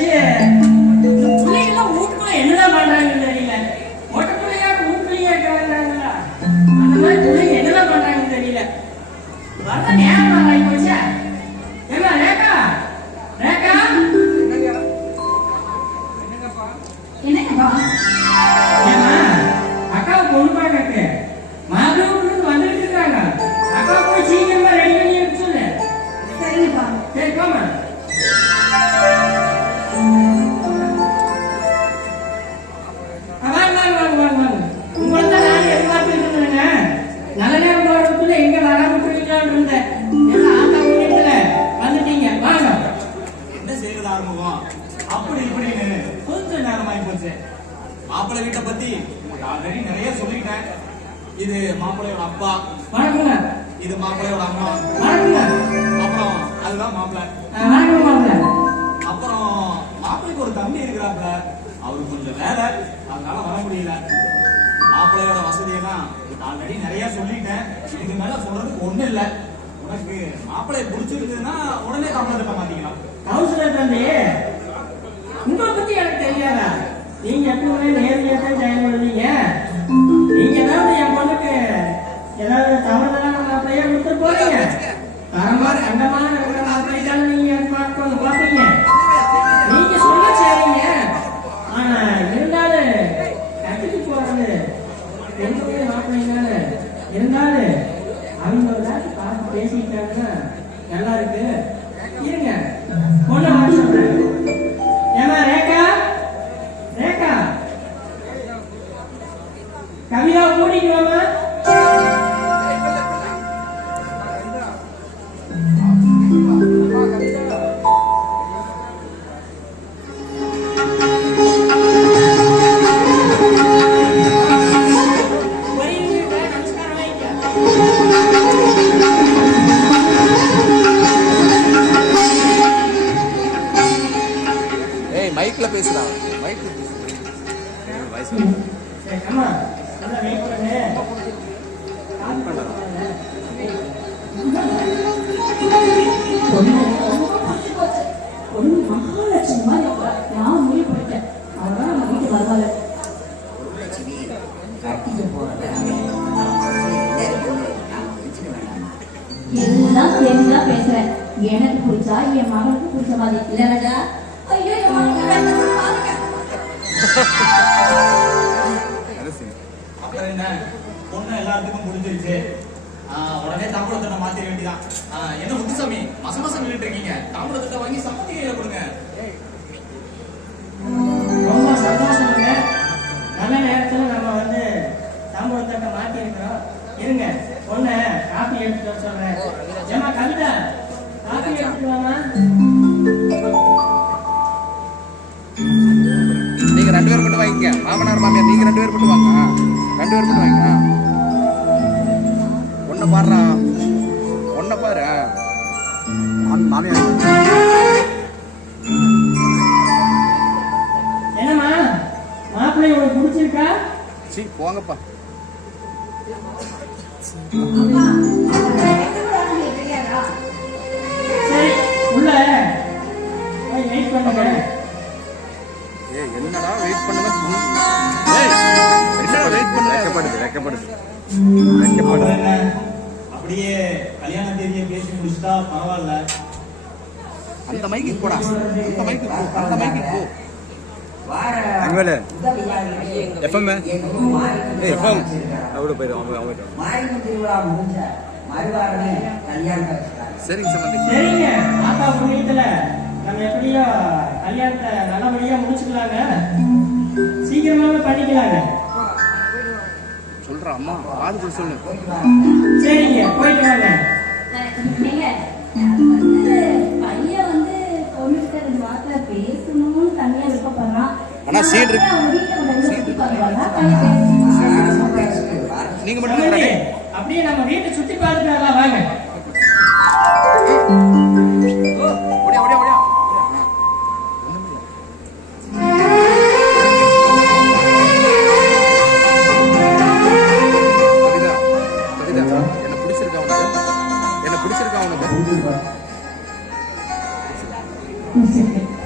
போச்சு வராம போயிடலாம்னு இருந்தேன் எல்லாம் ஆத்தா வீட்டுல வந்துட்டீங்க. வாங்க. என்ன செய்யறது ஆரம்பம் அப்படி இப்படின்னு கொஞ்சம் நேரமாயி போச்சு. மாப்பிள்ளை வீட்டை பத்தி ஆல்ரெடி நிறைய சொல்லிட்டேன் இது மாப்பிள்ளையோட அப்பா. வணக்கங்க இது மாப்பிள்ளையோட அம்மா. வணக்கங்க அப்புறம் அதுதான் மாப்பிள்ளை. வணக்கம் மாப்பிள்ள அப்புறம் மாப்பிள்ளைக்கு ஒரு தம்பி இருக்கிறாப்ல. அவருக்கு கொஞ்சம் வேலை. அதனால வர முடியல. மாப்பிள்ளையோட வசதியெல்லாம் ஆல்ரெடி நிறைய சொல்லிட்டேன். இதுக்கு மேல சொல்றதுக்கு ஒண்ணும் இல்ல. உனக்கு மாப்பிள்ளைய பிடிச்சிருந்ததுன்னா உடனே கவலை இருக்க மாட்டீங்களா? கவுன்சிலர் தம்பி உங்களை பத்தி எனக்கு தெரியாதா? நீங்க எப்பவுமே நேர்மையா தான் செயல்படுவீங்க நீங்க ஏதாவது என் பொண்ணுக்கு ஏதாவது தவறுதலான மாப்பிளையா கொடுத்து போறீங்க. தரமா கண்டமான பேசவே மாப்பிள்ளைங்க இருந்தாலும் அவங்க பார்த்து பேசிக்கிட்டாங்கன்னா நல்லா இருக்கு. இருங்க. பொண்ணு நம்ம வீட்டு வருவாள் எல்லாம் தெரிஞ்சா பேசுறேன். எனக்கு பிடிச்சா என் மகனுக்கு பிடிச்ச மாதிரி. இல்ல ராஜா அப்புறம் என்ன பொண்ணு எல்லாத்துக்கும் புரிஞ்சிருச்சு ஆஹ் உடனே தாம்பூலத்தட்டை மாத்திர வேண்டியதான் ஆஹ் என்ன முத்துசாமி மச மசம் நின்றுட்டு இருக்கீங்க தாம்பூலத்தட்டை வாங்கி சம்மதி கையில கொடுங்க ரொம்ப சந்தோஷம்ங்க நல்ல நேரத்துல நம்ம வந்து தாம்பூலத்தட்டை மாத்தி இருக்கிறோம். இருங்க. பொண்ணு காப்பி எடுத்துட்டு சொல்றேன். ஏமா கவிதா காப்பி எடுத்துட்டு வாமா ரெண்டு பேர் மட்டும் வாங்கிக்க. மாமனார் மாமியார் நீங்க ரெண்டு பேர் மட்டும் வாங்க. ரெண்டு பேர் மட்டும் வாங்கிக்க. ஒன்ன பாடுறா ஒன்ன பாரு. நானே என்னம்மா? மாப்பிள்ளை உனக்கு பிடிச்சிருக்கா? சீ போங்கப்பா. என்னடா வெயிட் பண்ணுங்க. ஏய் என்னடா வெயிட் பண்ணுங்க. வெக்கப்படுது வெக்கப்படுது. என்ன அப்படியே கல்யாண தேதியை பேசி முடிச்சுட்டா பரவாயில்ல. அந்த மைக்கு போடா. அந்த மைக்கு போ. அந்த மைக்கு போ. அங்கவேல எஃப்எம் ஏய் எஃப்எம் அவ்வளோ போயிடும் அவங்க அவங்க சரிங்க சம்பந்தி. சரிங்க. புண்ணியத்துல நம்ம எப்படியோ கல்யாணத்தை நல்லபடியா முடிச்சுக்கலாங்க அம்மா கூட சொல்லு. சரிங்க போயிட்டு வாங்க. ஆனா சீன் இருக்கு. நீங்க மட்டும் அப்படியே நம்ம வீட்டை சுத்தி பார்த்துட்டு வாங்க. என்ன பிடிச்சிருக்கா உனக்கு சரி